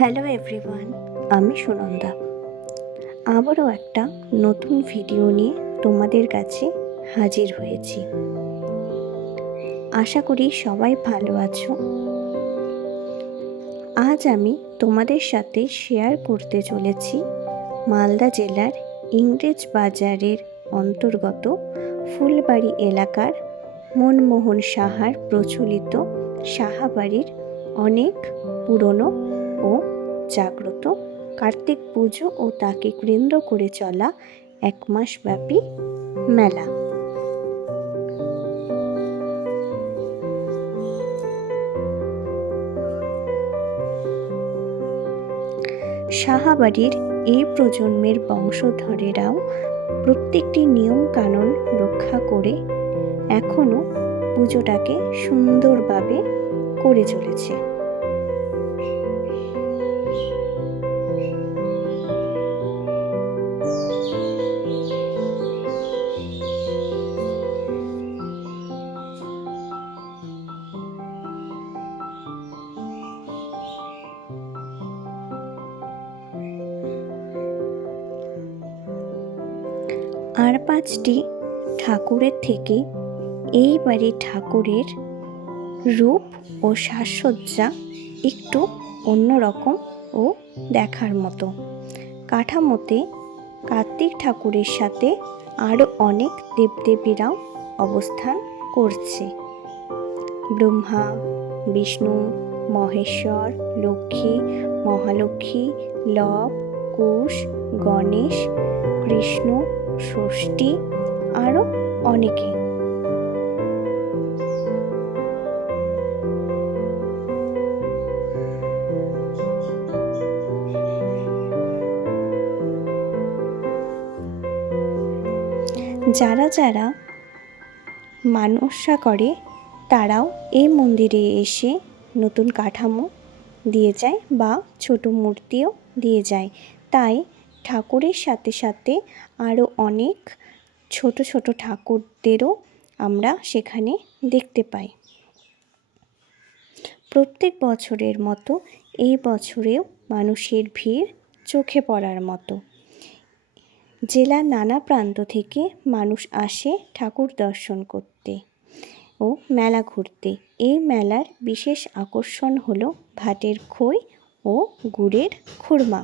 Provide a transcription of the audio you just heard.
Hello everyone, আমি সুনন্দা। আবারও একটা নতুন ভিডিও নিয়ে তোমাদের কাছে হাজির হয়েছি। আশা করি সবাই ভালো আছো। আজ আমি তোমাদের সাথে শেয়ার করতে চলেছি মালদা জেলার ইংরেজ বাজারের অন্তর্গত ফুলবাড়ি এলাকার মনমোহন সাহার প্রচলিত সাহাবাড়ির অনেক পুরনো ও জাগ্রত কার্তিক পুজো ও তাকে কেন্দ্র করে চলা এক মাসব্যাপী মেলা। সাহাবাড়ির এই প্রজন্মের বংশধরেরাও প্রত্যেকটি নিয়ম কানুন রক্ষা করে এখনও পুজোটাকে সুন্দরভাবে করে চলেছে। আর 5টি ঠাকুরের থেকে এই বাড়ির ঠাকুরের রূপ ও সাজসজ্জা একটু অন্যরকম ও দেখার মতো। কাঠামোতে কার্তিক ঠাকুরের সাথে আরও অনেক দেবদেবীরাও অবস্থান করছে। ব্রহ্মা, বিষ্ণু, মহেশ্বর, লক্ষ্মী, মহালক্ষ্মী, লব, কুশ, গণেশ, কৃষ্ণ, ষষ্ঠী, আরও অনেকে। যারা যারা মানসা করে তারাও এই মন্দিরে এসে নতুন কাঠামো দিয়ে যায় বা ছোট মূর্তিও দিয়ে যায়। তাই ঠাকুরের সাথে সাথে আরও অনেক ছোট ছোট ঠাকুরদেরও আমরা সেখানে দেখতে পাই। প্রত্যেক বছরের মতো এই বছরেও মানুষের ভিড় চোখে পড়ার মতো। জেলার নানা প্রান্ত থেকে মানুষ আসে ঠাকুর দর্শন করতে ও মেলা ঘুরতে। এই মেলার বিশেষ আকর্ষণ হলো ভাটের খই ও গুড়ের খুরমা।